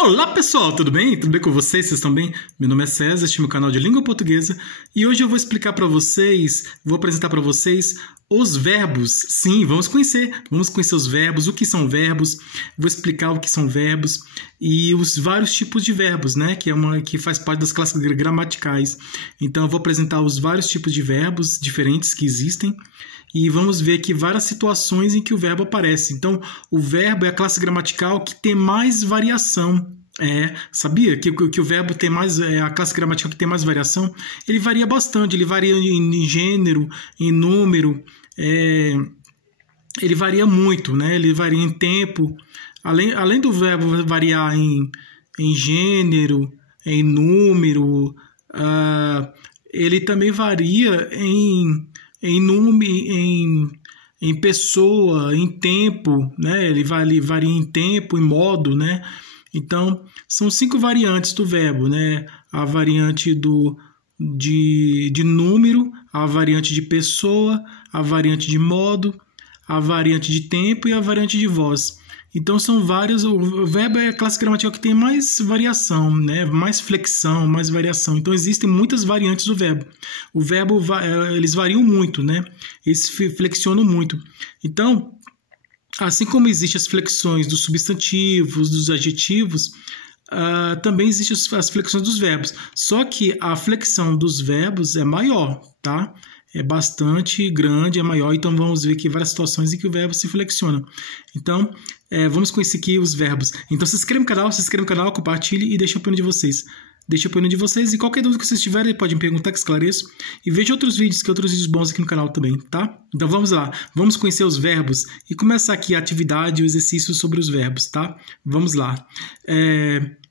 Olá pessoal, tudo bem? Tudo bem com vocês? Vocês estão bem? Meu nome é César, este é meu canal de língua portuguesa e hoje eu vou explicar para vocês, vou apresentar para vocês os verbos. Sim, vamos conhecer os verbos, o que são verbos, vou explicar o que são verbos e os vários tipos de verbos, né? Que faz parte das classes gramaticais. Então eu vou apresentar os vários tipos de verbos diferentes que existem. E vamos ver aqui várias situações em que o verbo aparece. Então, o verbo é a classe gramatical que tem mais variação. Sabia que o verbo tem mais, a classe gramatical que tem mais variação? Ele varia bastante, ele varia em gênero, em número, ele varia muito, né? Ele varia em tempo. Além do verbo variar em gênero, em número, ele também varia em pessoa, em tempo, né? Ele varia em tempo, em modo, né? Então, são 5 variantes do verbo, né? A variante de número, a variante de pessoa, a variante de modo, a variante de tempo e a variante de voz. Então, são vários. O verbo é a classe gramatical que tem mais variação, né? Mais flexão, mais variação. Então, existem muitas variantes do verbo. O verbo, eles variam muito, né? Eles flexionam muito. Então, assim como existem as flexões dos substantivos, dos adjetivos, também existem as flexões dos verbos. Só que a flexão dos verbos é maior, tá? É bastante grande, é maior, então vamos ver aqui várias situações em que o verbo se flexiona. Então, vamos conhecer aqui os verbos. Então, se inscreva no canal, compartilhe e deixe a opinião de vocês. E qualquer dúvida que vocês tiverem, podem me perguntar que esclareço. E veja outros vídeos bons aqui no canal também, tá? Então vamos lá, vamos conhecer os verbos e começar aqui a atividade, o exercício sobre os verbos, tá? Vamos lá.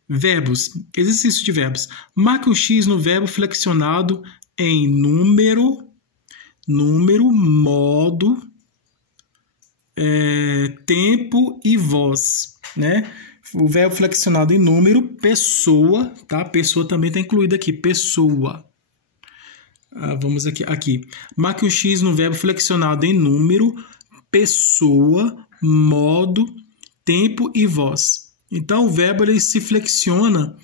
Verbos, exercício de verbos. Marque um X no verbo flexionado em número, modo, tempo e voz, né? O verbo flexionado em número, pessoa, tá? Pessoa também está incluída aqui, pessoa. Vamos aqui. Marque um X no verbo flexionado em número, pessoa, modo, tempo e voz. Então, o verbo ele se flexiona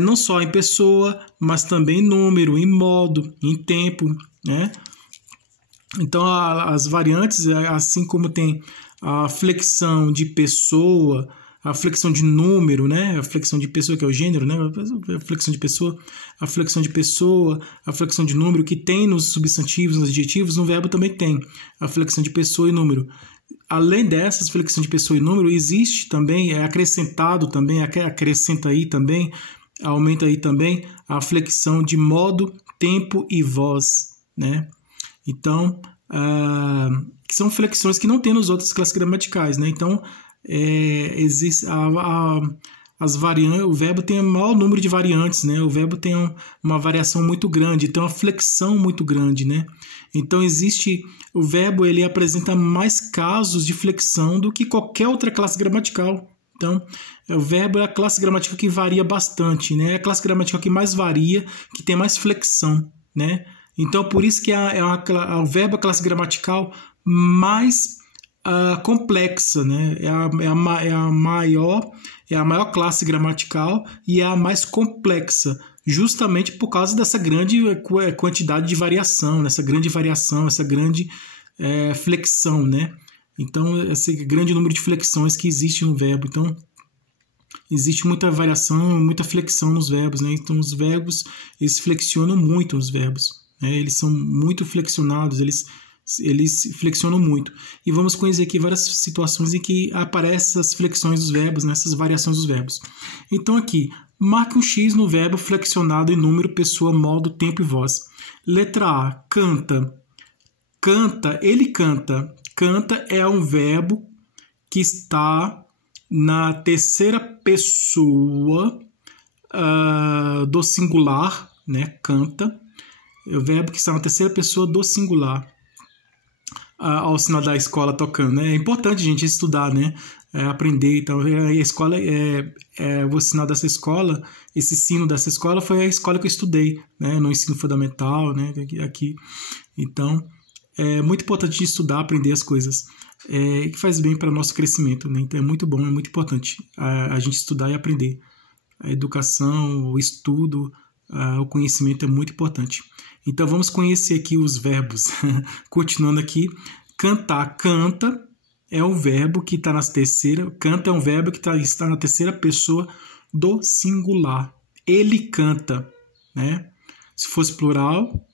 não só em pessoa, mas também em número, em modo, em tempo, né? Então, as variantes, assim como tem a flexão de pessoa, a flexão de número, né? A flexão de pessoa, que é o gênero, né? A flexão de pessoa, a flexão de número, que tem nos substantivos, nos adjetivos, no verbo também tem a flexão de pessoa e número. Além dessas flexão de pessoa e número, existe também, acrescentado também, acrescenta aí também, aumenta aí também a flexão de modo, tempo e voz, né? Então, que são flexões que não tem nas outras classes gramaticais, né? Então, existe as variantes, o verbo tem o maior número de variantes, né? O verbo tem uma variação muito grande, tem uma flexão muito grande, né? Então, o verbo ele apresenta mais casos de flexão do que qualquer outra classe gramatical. Então, o verbo é a classe gramatical que varia bastante, né? É a classe gramatical que mais varia, que tem mais flexão, né? Então, por isso que o verbo é a classe gramatical mais complexa, né? É a maior classe gramatical e é a mais complexa, justamente por causa dessa grande quantidade de variação, essa grande flexão, né? Então, esse grande número de flexões que existe no verbo. Então, existe muita variação, muita flexão nos verbos, né? Então, os verbos, eles flexionam muito os verbos. Eles são muito flexionados, eles flexionam muito. E vamos conhecer aqui várias situações em que aparecem as flexões dos verbos, essas variações dos verbos. Então aqui, marque um X no verbo flexionado em número, pessoa, modo, tempo e voz. Letra A, canta. Ele canta. Canta é um verbo que está na terceira pessoa do singular, né? Canta. É o verbo que está na terceira pessoa do singular, ao sinal da escola tocando, né? É importante a gente estudar, né? Aprender. Então, a escola o sinal dessa escola, esse sino dessa escola foi a escola que eu estudei, né? No ensino fundamental, né? Aqui. Então, é muito importante estudar, aprender as coisas. que faz bem para o nosso crescimento, né? Então é muito bom, é muito importante a gente estudar e aprender. A educação, o estudo, o conhecimento é muito importante. Então vamos conhecer aqui os verbos. Continuando aqui, cantar, canta é um verbo que está na terceira, canta é um verbo que está na terceira pessoa do singular. Ele canta, né? Se fosse plural,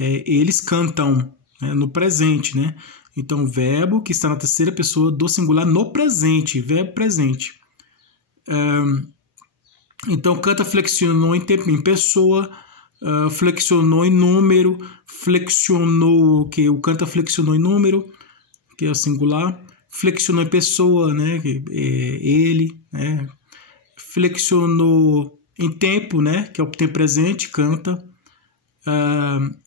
eles cantam, né? No presente, né? Então, verbo que está na terceira pessoa do singular no presente, verbo presente. Então, canta flexionou em pessoa, flexionou em número, flexionou, que o canta flexionou em número, que é o singular, flexionou em pessoa, né? Que é ele, né? Flexionou em tempo, né? Que é o tempo presente, canta.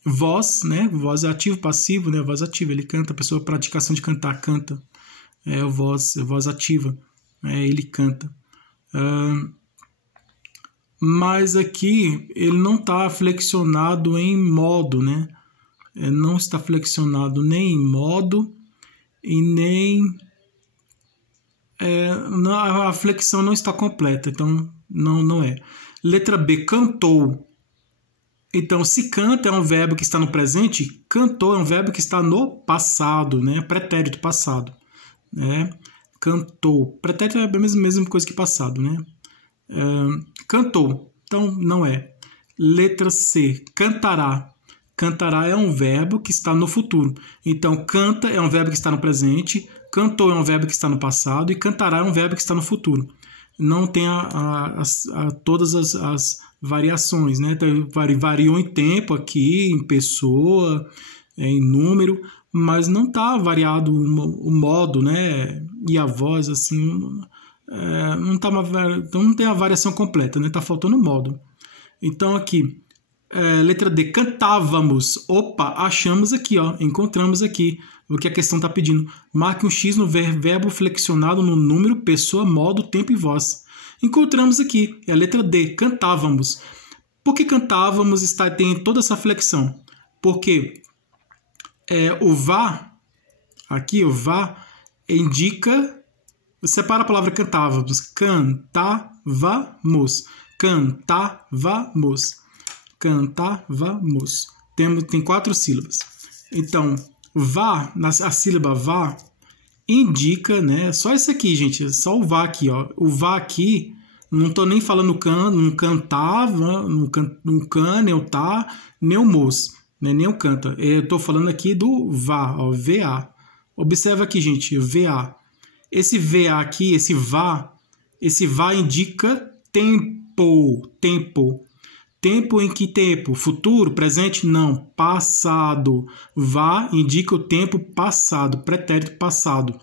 Voz, né? Voz é ativo, passivo, né? Voz ativa, ele canta. A pessoa pratica ação de cantar, canta. É voz ativa, ele canta. Mas aqui ele não está flexionado em modo, né? Não está flexionado nem em modo e nem a flexão não está completa, então não é. Letra B, cantou. Então, se canta é um verbo que está no presente, cantou é um verbo que está no passado, né? Pretérito passado, né? Cantou. Pretérito é a mesma coisa que passado, né? Cantou. Então, não é. Letra C, cantará. Cantará é um verbo que está no futuro. Então, canta é um verbo que está no presente, cantou é um verbo que está no passado e cantará é um verbo que está no futuro. Não tem todas as variações, né? Então, variou em tempo aqui, em pessoa, em número, mas não está variado o modo, né? E a voz, assim, não tem a variação completa, né? Está faltando o modo. Então, aqui, letra D, cantávamos. Opa, achamos aqui, ó, encontramos aqui o que a questão está pedindo. Marque um X no verbo flexionado no número, pessoa, modo, tempo e voz. Encontramos aqui, é a letra D, cantávamos. Por que cantávamos tem toda essa flexão? Porque o vá, aqui o vá, indica, separa a palavra cantávamos, cantávamos, cantávamos, cantávamos. Tem 4 sílabas. Então, vá, a sílaba vá, indica, né? Só isso aqui, gente. Só o vá aqui, ó. O vá aqui, não tô nem falando não cantava, não can, nem o tá, nem o mos, né? Nem o canta. Eu tô falando aqui do vá, ó, VA. Observa aqui, gente, VA. Esse VA aqui, esse vá indica tempo. Tempo em que tempo? Futuro? Presente? Não. Passado. Vá indica o tempo passado, pretérito passado.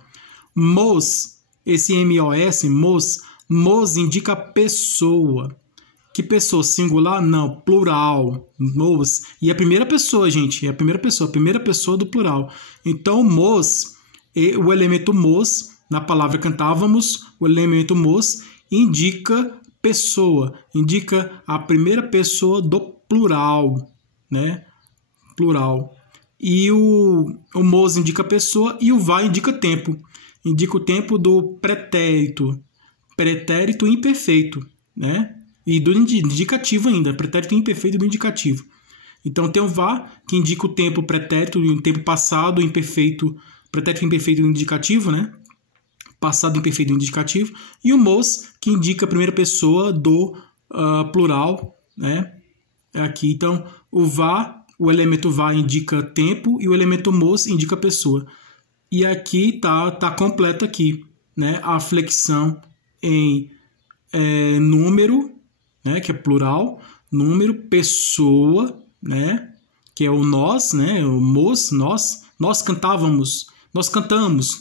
Mos, esse MOS, mos indica pessoa. Que pessoa? Singular? Não. Plural. Mos. E a primeira pessoa, gente. É a primeira pessoa do plural. Então, mos, o elemento mos, na palavra cantávamos, o elemento mos indica pessoa, indica a primeira pessoa do plural, né? Plural. E o mos indica pessoa e o vá indica tempo. Indica o tempo do pretérito imperfeito, né? E do indicativo ainda, pretérito imperfeito do indicativo. Então tem o vá, que indica o tempo pretérito, o tempo passado imperfeito, pretérito imperfeito do indicativo, né? Passado imperfeito do indicativo, e o mos, que indica a primeira pessoa do plural, né? Aqui, então, o elemento vá indica tempo e o elemento mos indica pessoa. E aqui tá completo aqui, né? A flexão em número, né? Que é plural, número, pessoa, né? Que é o nós, né? O mos, nós cantávamos. Nós cantamos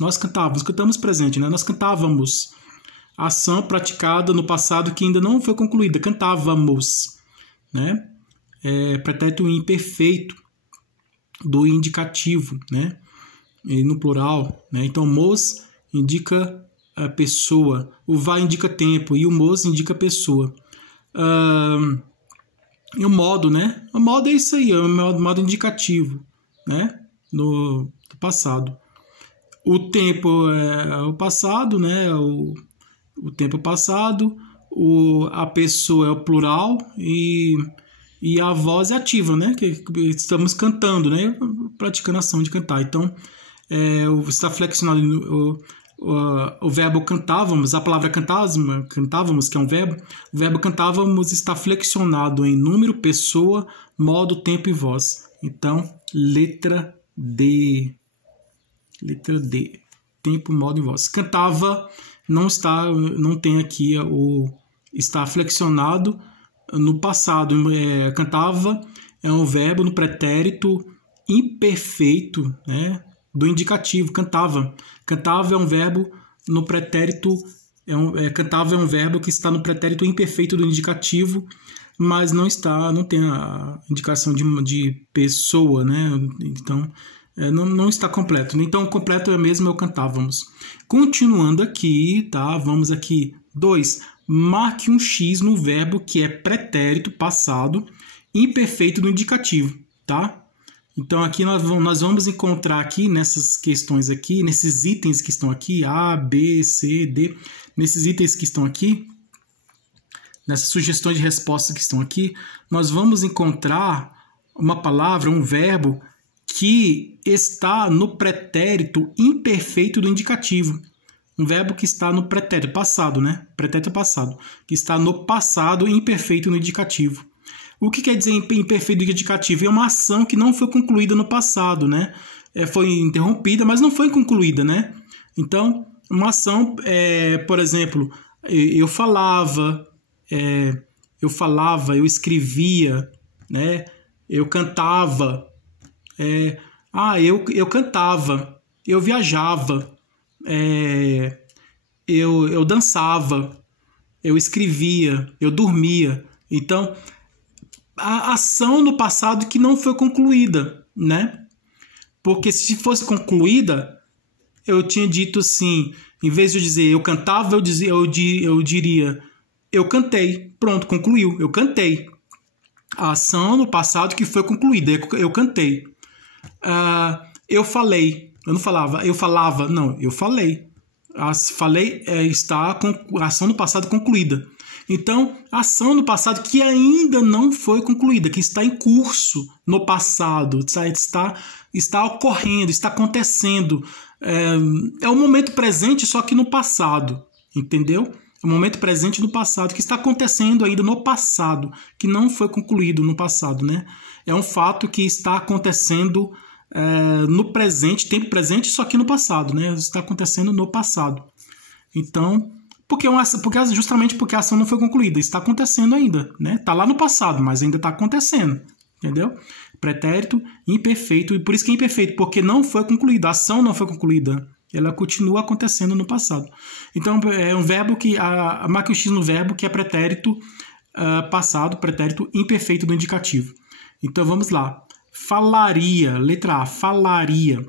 presente, né? Nós cantávamos. Ação praticada no passado que ainda não foi concluída, cantávamos, né? Pretérito imperfeito do indicativo, né? E no plural, né? Então, mos indica a pessoa, o vá indica tempo e o mos indica pessoa. E o modo, né? O modo é isso aí, é o modo indicativo, né? Do passado. O tempo é o passado, né? O tempo passado, a pessoa é o plural e a voz é ativa, né? Que estamos cantando, né? Praticando a ação de cantar. Então, está flexionado o verbo cantávamos, a palavra cantávamos, que é um verbo, o verbo cantávamos está flexionado em número, pessoa, modo, tempo e voz. Então, letra D. Letra D. Tempo, modo e voz. Cantava não tem aqui está flexionado no passado. Cantava é um verbo no pretérito imperfeito, né, do indicativo. Cantava é um verbo no pretérito cantava é um verbo que está no pretérito imperfeito do indicativo, mas não tem a indicação de pessoa, né? Então não está completo. Então completo é mesmo cantávamos. Continuando aqui, tá? Vamos aqui 2. Marque um X no verbo que é pretérito passado imperfeito do indicativo, tá? Então, aqui nós vamos encontrar aqui nessas questões aqui, nesses itens que estão aqui, A, B, C, D, nesses itens que estão aqui, nessas sugestões de respostas que estão aqui, nós vamos encontrar uma palavra, um verbo, que está no pretérito imperfeito do indicativo. Um verbo que está no pretérito passado, né? Pretérito passado, que está no passado imperfeito no indicativo. O que quer dizer imperfeito do indicativo? É uma ação que não foi concluída no passado, né? Foi interrompida, mas não foi concluída, né? Então, uma ação, por exemplo, eu falava, eu escrevia, né? Eu cantava, eu cantava, eu viajava, eu dançava, eu escrevia, eu dormia. Então, a ação no passado que não foi concluída, né? Porque se fosse concluída, eu tinha dito assim, em vez de eu dizer eu cantava, eu diria eu cantei. Pronto, concluiu, eu cantei. A ação no passado que foi concluída, eu cantei. Eu falei, eu não falava, eu falava, não, eu falei. Falei está a ação no passado concluída. Então, a ação no passado que ainda não foi concluída, que está em curso no passado, está ocorrendo, está acontecendo. É o momento presente, só que no passado, entendeu? É o momento presente no passado, que está acontecendo ainda no passado, que não foi concluído no passado, né? É um fato que está acontecendo no presente, tempo presente, só que no passado, né? Está acontecendo no passado. Então, justamente porque a ação não foi concluída, está acontecendo ainda, né? Está lá no passado, mas ainda está acontecendo, entendeu? Pretérito imperfeito, e por isso que é imperfeito, porque não foi concluída, a ação não foi concluída, ela continua acontecendo no passado. Então, é um verbo que, marque o X no verbo que é pretérito passado, pretérito imperfeito do indicativo. Então, vamos lá. Falaria, letra A, falaria.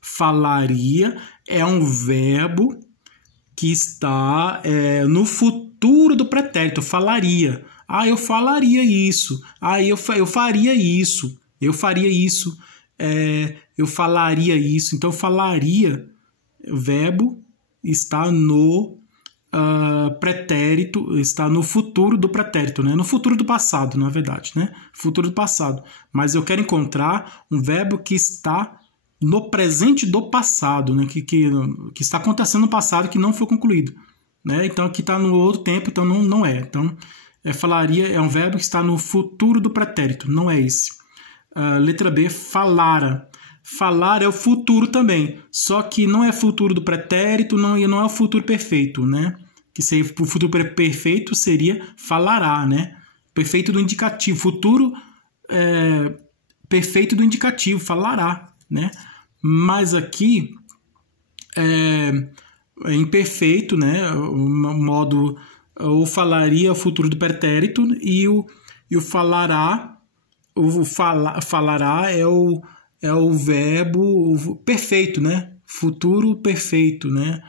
Falaria é um verbo que está no futuro do pretérito, falaria. Eu falaria isso. Eu faria isso. Eu faria isso. Eu falaria isso. Então, falaria, o verbo está no pretérito, está no futuro do pretérito, né? No futuro do passado, na verdade, né? Futuro do passado. Mas eu quero encontrar um verbo que está no presente do passado, né? que está acontecendo no passado, que não foi concluído, né? Então aqui está no outro tempo, então não é. Então falaria é um verbo que está no futuro do pretérito, não é esse. Letra B, falara. Falar é o futuro também, só que não é futuro do pretérito, não é o futuro perfeito, né? Que seria, o futuro perfeito seria falará, né? Perfeito do indicativo, futuro perfeito do indicativo, falará, né? Mas aqui é imperfeito, né? O modo o falaria é o futuro do pretérito e o falará, falará é o verbo perfeito, né? Futuro perfeito, né?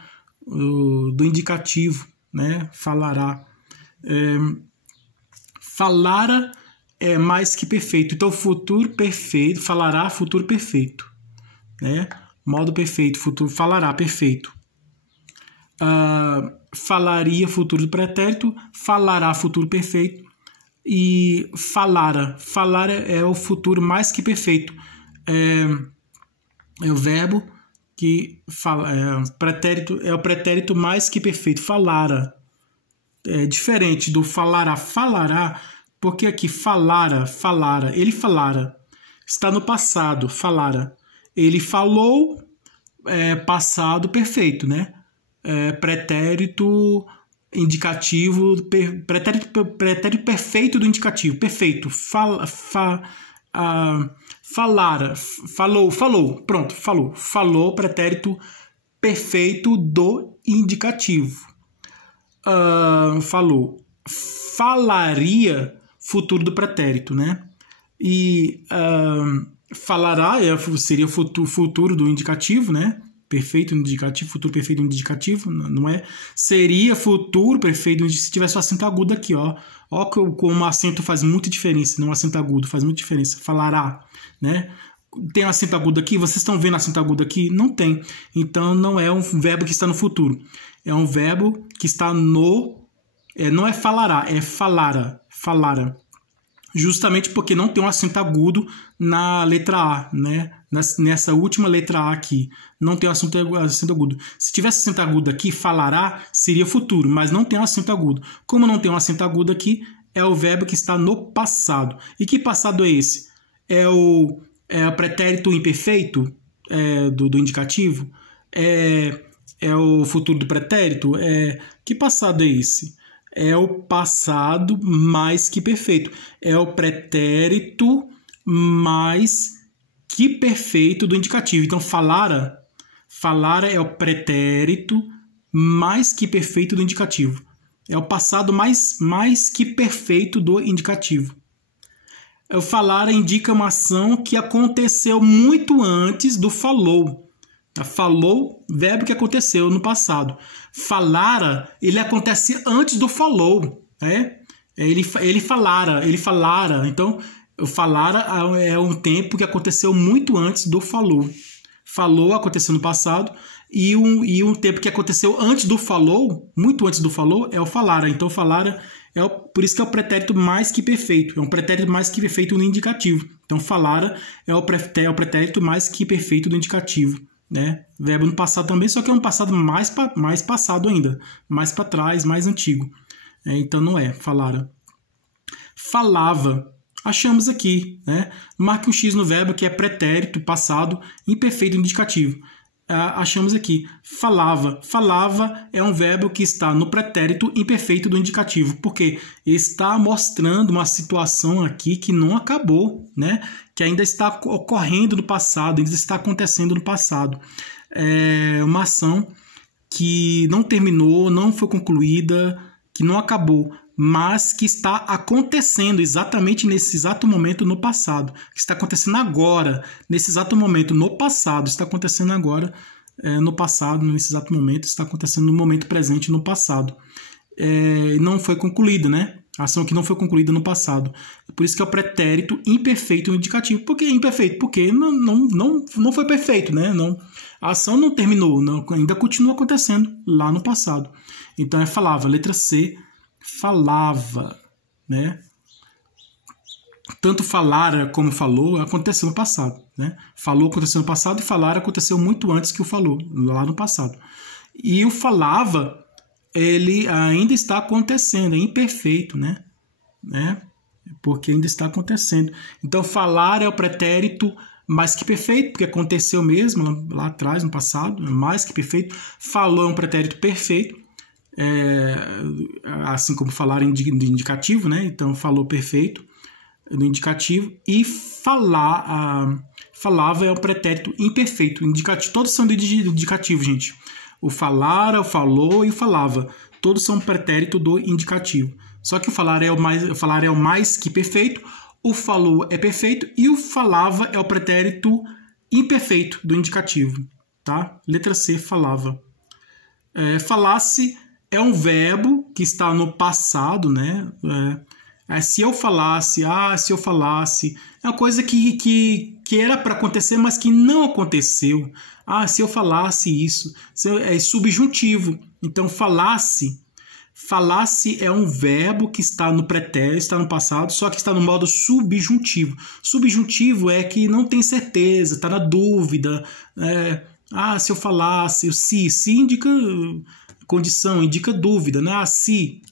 Do indicativo, né? Falará. Falara é mais que perfeito. Então, futuro perfeito, falará futuro perfeito, né? Modo perfeito, futuro, falará, perfeito. Falaria, futuro do pretérito. Falará, futuro perfeito. E falara. Falara é o futuro mais que perfeito. É o verbo que fala, é o pretérito mais que perfeito. Falara. É diferente do falará. Falará, porque aqui falara, ele falara. Está no passado, falara. Ele falou, passado perfeito, né? Pretérito indicativo, pretérito perfeito do indicativo, perfeito. Falara, falou, pronto, falou, pretérito perfeito do indicativo. Falou, falaria, futuro do pretérito, né? E falará seria o futuro do indicativo, né? Perfeito no indicativo, futuro perfeito no indicativo, não é? Seria futuro perfeito se tivesse o acento agudo aqui, ó. Ó como o acento faz muita diferença, não o acento agudo faz muita diferença. Falará, né? Tem um acento agudo aqui? Vocês estão vendo acento agudo aqui? Não tem. Então não é um verbo que está no futuro. É um verbo que está no... não é falará, é falara. Justamente porque não tem um acento agudo na letra A, né? Nessa última letra A aqui. Não tem um acento agudo. Se tivesse acento agudo aqui, falará seria futuro, mas não tem um acento agudo. Como não tem um acento agudo aqui, é o verbo que está no passado. E que passado é esse? É o pretérito imperfeito do indicativo? É o futuro do pretérito? Que passado é esse? É o passado mais que perfeito. É o pretérito mais que perfeito do indicativo. Então, falara é o pretérito mais que perfeito do indicativo. É o passado mais que perfeito do indicativo. O falara indica uma ação que aconteceu muito antes do falou. Falou, verbo que aconteceu no passado. Falara, ele acontece antes do falou. Ele falara. Então, o falara é um tempo que aconteceu muito antes do falou. Falou aconteceu no passado e um tempo que aconteceu antes do falou, muito antes do falou, é o falara. Então, falara por isso que é o pretérito mais que perfeito. É um pretérito mais que perfeito no indicativo. Então, falara é o pretérito mais que perfeito do indicativo. Né? Verbo no passado também, só que é um passado mais passado ainda, mais para trás, mais antigo. Então não é falara. Falava, achamos aqui, né? Marque um X no verbo que é pretérito passado imperfeito indicativo. Achamos aqui, falava. Falava é um verbo que está no pretérito imperfeito do indicativo, porque está mostrando uma situação aqui que não acabou, né? Que ainda está ocorrendo no passado, ainda está acontecendo no passado. É uma ação que não terminou, não foi concluída, que não acabou, mas que está acontecendo exatamente nesse exato momento no passado, que está acontecendo agora, nesse exato momento no passado, está acontecendo agora no passado, nesse exato momento, está acontecendo no momento presente no passado. Não foi concluída, né? A ação que não foi concluída no passado. Por isso que é o pretérito imperfeito no indicativo. Por que imperfeito? Porque não foi perfeito, né? A ação não terminou, ainda continua acontecendo lá no passado. Então falava, letra C, falava, né? Tanto falara como falou aconteceu no passado, né? Falou aconteceu no passado e falar aconteceu muito antes que o falou, lá no passado. E o falava, ele ainda está acontecendo, é imperfeito, né? Porque ainda está acontecendo. Então, falar é o pretérito mais que perfeito, porque aconteceu mesmo lá atrás, no passado, é mais que perfeito. Falou é um pretérito perfeito, assim como falar em indicativo, né? Então, falou perfeito no indicativo. E falava é o pretérito imperfeito. Indicativo, todos são de indicativo, gente. O falara, o falou e o falava. Todos são pretérito do indicativo. Só que o falar é o mais que perfeito, o falou é perfeito e o falava é o pretérito imperfeito do indicativo. Tá? Letra C, falava. Falasse é um verbo que está no passado, né? Se eu falasse, se eu falasse. É uma coisa que que era para acontecer, mas que não aconteceu. Ah, se eu falasse isso, é subjuntivo. Então, falasse é um verbo que está no pretérito, está no passado, só que está no modo subjuntivo. Subjuntivo é que não tem certeza, está na dúvida. Se eu falasse, o se indica condição, indica dúvida, né? se,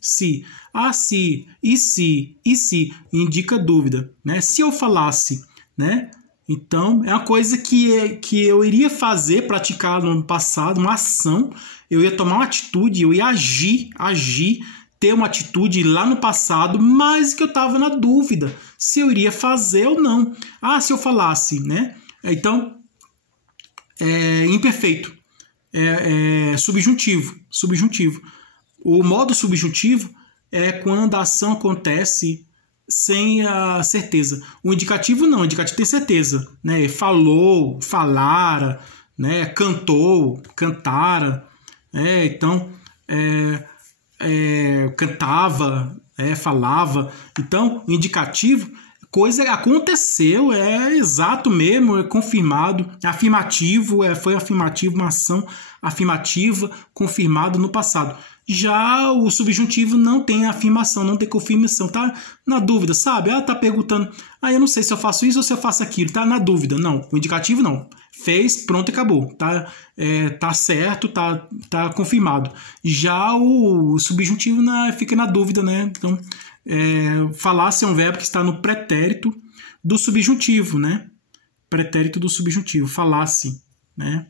e se, indica dúvida, né? Se eu falasse, né? Então, é uma coisa que eu iria fazer, praticar no passado, uma ação, eu ia tomar uma atitude, eu ia agir, ter uma atitude lá no passado, mas que eu estava na dúvida se eu iria fazer ou não. Se eu falasse, né? Então, imperfeito, subjuntivo. O modo subjuntivo é quando a ação acontece sem a certeza. O indicativo não, o indicativo tem certeza, né? Falou, falara, né? Cantou, cantara, então cantava, falava. Então, o indicativo, coisa aconteceu, é exato mesmo, é confirmado, afirmativo, foi afirmativo, uma ação afirmativa confirmada no passado. Já o subjuntivo não tem afirmação, não tem confirmação, tá na dúvida, sabe? Tá perguntando, eu não sei se eu faço isso ou se eu faço aquilo, tá na dúvida. Não, o indicativo não. Fez, pronto, acabou. Tá certo, tá confirmado. Já o subjuntivo fica na dúvida, né? Então, falasse é um verbo que está no pretérito do subjuntivo, né? Pretérito do subjuntivo, falasse, né?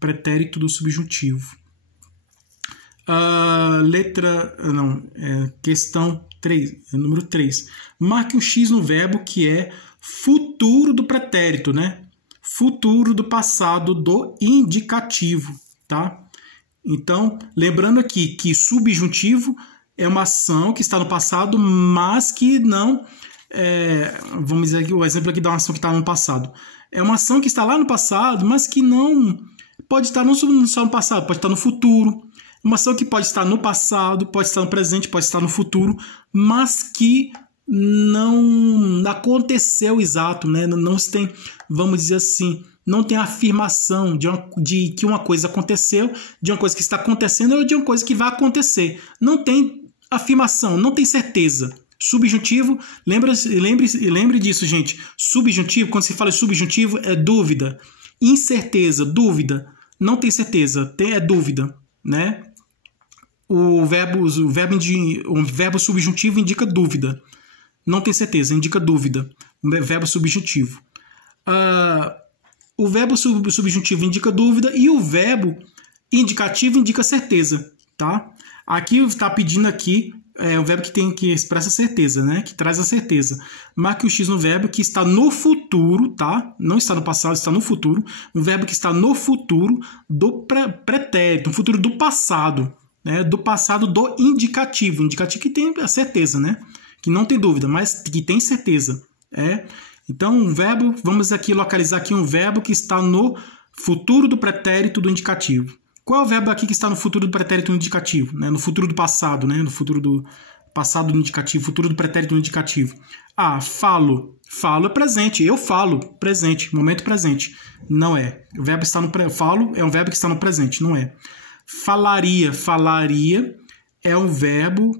Pretérito do subjuntivo. Questão 3, número 3. Marque um X no verbo que é futuro do pretérito, né? Futuro do passado do indicativo, tá? Então, lembrando aqui que subjuntivo é uma ação que está no passado, mas que não... vamos dizer aqui, o exemplo aqui da uma ação que está no passado. É uma ação que está lá no passado, mas que não... Pode estar não só no passado, pode estar no futuro. Uma ação que pode estar no passado, pode estar no presente, pode estar no futuro, mas que não aconteceu exato, né? Não se tem, vamos dizer assim, não tem afirmação de que uma coisa aconteceu, de uma coisa que está acontecendo ou de uma coisa que vai acontecer. Não tem afirmação, não tem certeza. Subjuntivo, lembre disso, gente. Subjuntivo, quando se fala subjuntivo, é dúvida. Incerteza, dúvida. Não tem certeza, é dúvida, né? O verbo subjuntivo indica dúvida. Não tem certeza, indica dúvida. O verbo subjuntivo. O verbo subjuntivo indica dúvida e o verbo indicativo indica certeza, tá? Aqui está pedindo aqui o verbo que expressa certeza, né? Que traz a certeza. Marque o X no verbo que está no futuro, tá? Não está no passado, está no futuro. Um verbo que está no futuro do pretérito, no futuro do passado, né? Do passado do indicativo. Indicativo que tem a certeza, né? Que não tem dúvida, mas que tem certeza. Então, um verbo, vamos aqui localizar aqui um verbo que está no futuro do pretérito do indicativo. Qual é o verbo aqui que está no futuro do pretérito do indicativo? Né? No futuro do passado, né? No futuro do passado do indicativo, futuro do pretérito do indicativo. Falo. Falo é presente. Eu falo, presente, momento presente. Não é. O verbo está no falo é um verbo que está no presente, não é. Falaria. Falaria é um verbo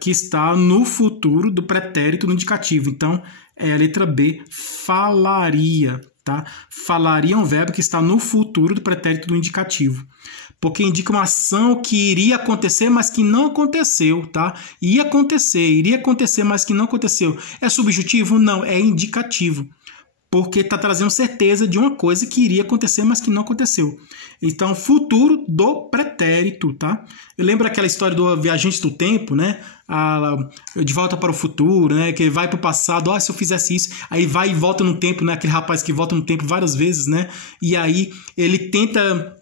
que está no futuro do pretérito do indicativo. Então, é a letra B, falaria. Tá? Falaria é um verbo que está no futuro do pretérito do indicativo. Porque indica uma ação que iria acontecer, mas que não aconteceu. Tá? Iria acontecer, mas que não aconteceu. É subjuntivo? Não, é indicativo. Porque está trazendo certeza de uma coisa que iria acontecer, mas que não aconteceu. Então, futuro do pretérito, tá? Eu lembro aquela história do viajante do tempo, né? De volta para o futuro, né? Que vai para o passado, se eu fizesse isso, aí vai e volta no tempo, né? Aquele rapaz que volta no tempo várias vezes, né? E aí ele tenta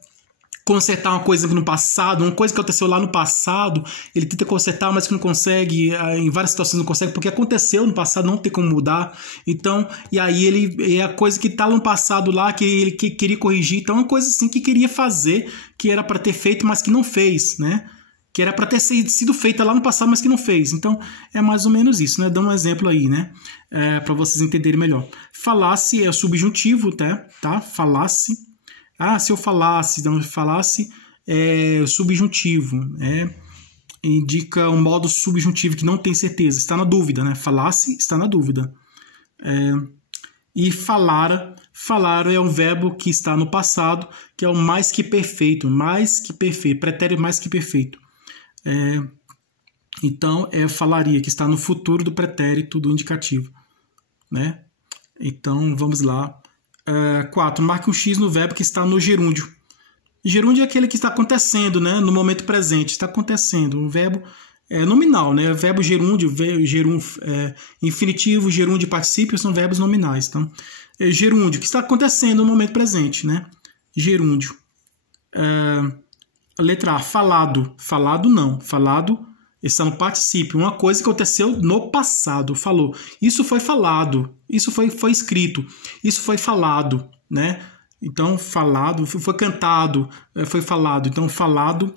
consertar uma coisa no passado, uma coisa que aconteceu lá no passado, ele tenta consertar, mas que não consegue, em várias situações não consegue, porque aconteceu no passado, não tem como mudar. Então, e aí é a coisa que está no passado lá, que ele queria corrigir, então é uma coisa assim que queria fazer, que era para ter feito, mas que não fez, né? que era para ter sido feita lá no passado, mas que não fez. Então, é mais ou menos isso, né? Dando um exemplo aí, né? Para vocês entenderem melhor. Falasse é o subjuntivo, tá? Falasse. Se eu falasse, não falasse é o subjuntivo, indica um modo subjuntivo que não tem certeza, está na dúvida, né? Falasse, está na dúvida. E falara é um verbo que está no passado, que é o mais que perfeito, pretérito mais que perfeito. Então, falaria, que está no futuro do pretérito do indicativo, né? Então, vamos lá. 4. Marque um X no verbo que está no gerúndio. Gerúndio é aquele que está acontecendo, né? No momento presente, está acontecendo. Um verbo nominal, né? Verbo gerúndio, infinitivo, gerúndio e particípio são verbos nominais. Então, gerúndio, que está acontecendo no momento presente, né? Gerúndio. Letra A, falado. Falado não. Falado está no particípio. Uma coisa que aconteceu no passado. Falou. Isso foi falado. Isso foi escrito. Isso foi falado, né? Então, falado, foi cantado, foi falado. Então, falado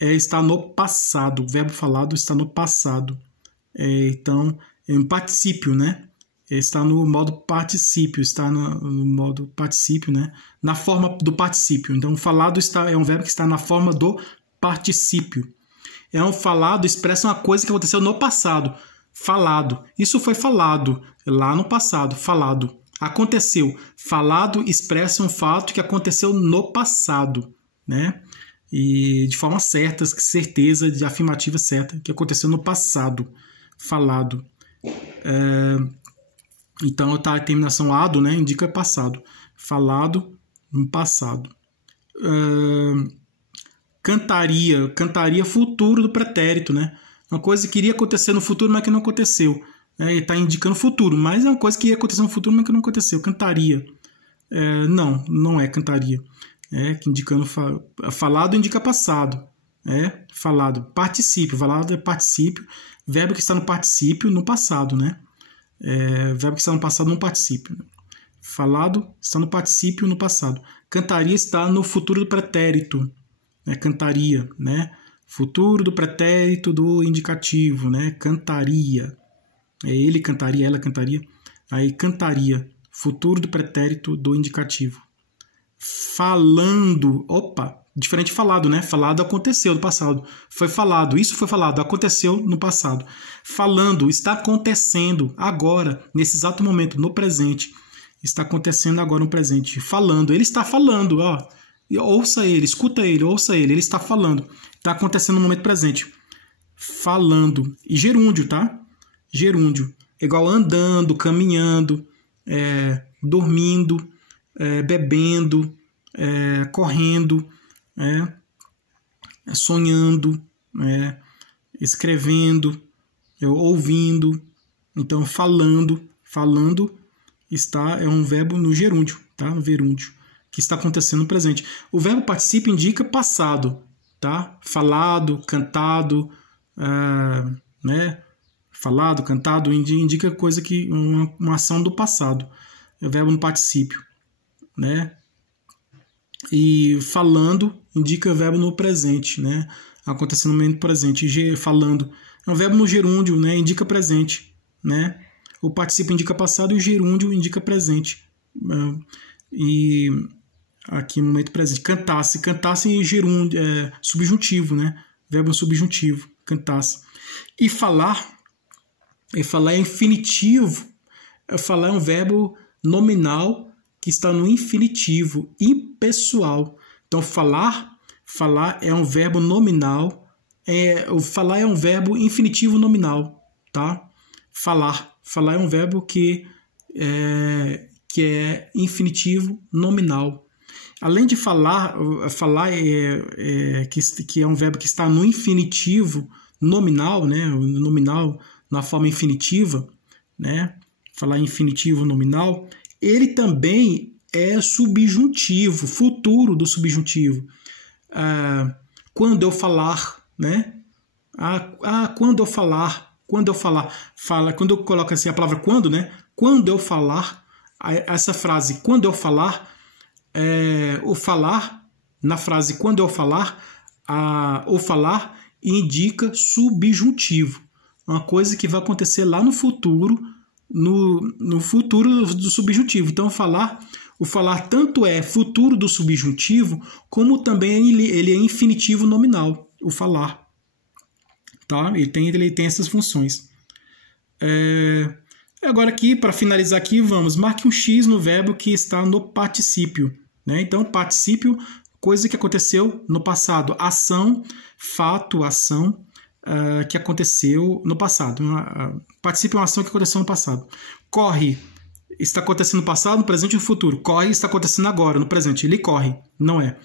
está no passado. O verbo falado está no passado. Então, é um particípio, né? Está no modo particípio, está no modo particípio, né? Na forma do particípio. Então, falado é um verbo que está na forma do particípio. Falado expressa uma coisa que aconteceu no passado. Falado. Isso foi falado lá no passado. Falado. Aconteceu. Falado expressa um fato que aconteceu no passado, né? E de forma certa, certeza, de afirmativa certa, que aconteceu no passado. Falado. Então, a terminação ado, né, indica passado. Falado no passado. Cantaria. Cantaria futuro do pretérito, né? Uma coisa que iria acontecer no futuro, mas que não aconteceu. Ele está indicando futuro, mas é uma coisa que ia acontecer no futuro, mas que não aconteceu. Cantaria. Não é cantaria. Que indicando falado indica passado. Falado. Particípio. Falado é particípio. Verbo que está no particípio no passado, né? Verbo que está no passado no particípio. Falado está no particípio no passado. Cantaria está no futuro do pretérito. Cantaria, né? Futuro do pretérito do indicativo, né? Cantaria. Ele cantaria, ela cantaria. Aí, cantaria. Futuro do pretérito do indicativo. Falando. Opa! Diferente de falado, né? Falado aconteceu no passado. Foi falado. Isso foi falado. Aconteceu no passado. Falando. Está acontecendo agora, nesse exato momento, no presente. Está acontecendo agora no presente. Falando. Ele está falando, ó. Ouça ele, escuta ele, ouça ele. Ele está falando. Está acontecendo no momento presente. Falando. E gerúndio, tá? Gerúndio. Igual andando, caminhando, dormindo, bebendo, correndo, sonhando, escrevendo, ouvindo. Então, falando é um verbo no gerúndio, tá? No gerúndio, que está acontecendo no presente. O verbo particípio indica passado, tá? Falado, cantado, né? Falado, cantado, indica coisa que uma ação do passado. É o verbo no particípio, né? E falando indica verbo no presente, né? Acontecendo no momento presente. Falando é um verbo no gerúndio, né? Indica presente, né? O particípio indica passado e o gerúndio indica presente. E aqui no momento presente. Cantasse em gerúndio, subjuntivo, né? Verbo subjuntivo, cantasse. E falar é infinitivo. Falar é um verbo nominal que está no infinitivo, impessoal. Então, falar é um verbo nominal. Falar é um verbo infinitivo nominal, tá? Falar é um verbo que é infinitivo nominal. Além de falar que é um verbo que está no infinitivo nominal, né? Nominal na forma infinitiva, né? Falar infinitivo nominal, ele também é subjuntivo, futuro do subjuntivo. Quando eu falar, né? Quando eu falar, quando eu coloco assim a palavra quando, né? Quando eu falar, essa frase, quando eu falar, o falar, na frase quando eu falar, o falar indica subjuntivo. Uma coisa que vai acontecer lá no futuro, no futuro do subjuntivo. Então, o falar tanto é futuro do subjuntivo, como também ele é infinitivo nominal, o falar. Tá? Ele tem essas funções. Agora aqui, para finalizar aqui, marque um X no verbo que está no particípio. Né? Então, particípio, coisa que aconteceu no passado. Ação, fato, ação que aconteceu no passado. Particípio é uma ação que aconteceu no passado. Corre, está acontecendo no passado, no presente e no futuro. Corre, está acontecendo agora, no presente. Ele corre, não é.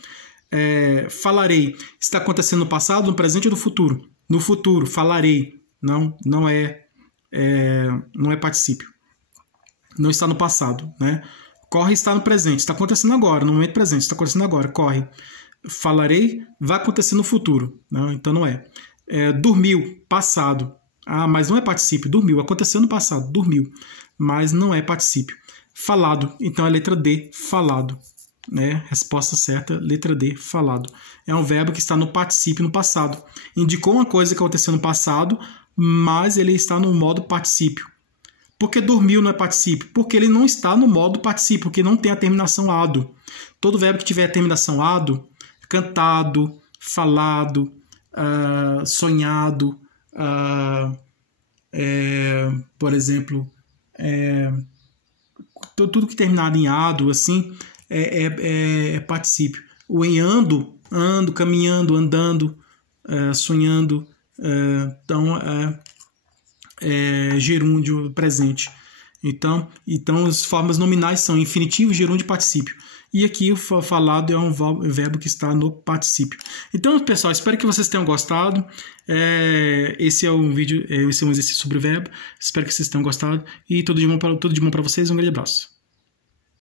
Falarei, está acontecendo no passado, no presente e no futuro. No futuro, falarei. Não é particípio. Não está no passado, né? Corre está no presente, está acontecendo agora, no momento presente, está acontecendo agora, corre. Falarei, vai acontecer no futuro. Não, então não é. Dormiu, passado. Mas não é particípio. Dormiu, aconteceu no passado, dormiu. Mas não é particípio. Falado, então é letra D, falado. Né? Resposta certa, letra D, falado. É um verbo que está no particípio no passado. Indicou uma coisa que aconteceu no passado, mas ele está no modo particípio. Por que dormiu não é particípio? Porque ele não está no modo particípio, porque não tem a terminação ado. Todo verbo que tiver a terminação ado, cantado, falado, sonhado, por exemplo, tudo que terminado em ado, assim, é particípio. O em ando, caminhando, andando, sonhando, então gerúndio presente. Então as formas nominais são infinitivo, gerúndio e particípio. E aqui o falado é um verbo que está no particípio. Então, pessoal, espero que vocês tenham gostado. Esse é um vídeo, esse é um exercício sobre verbo. Espero que vocês tenham gostado. E tudo de bom para vocês. Um grande abraço.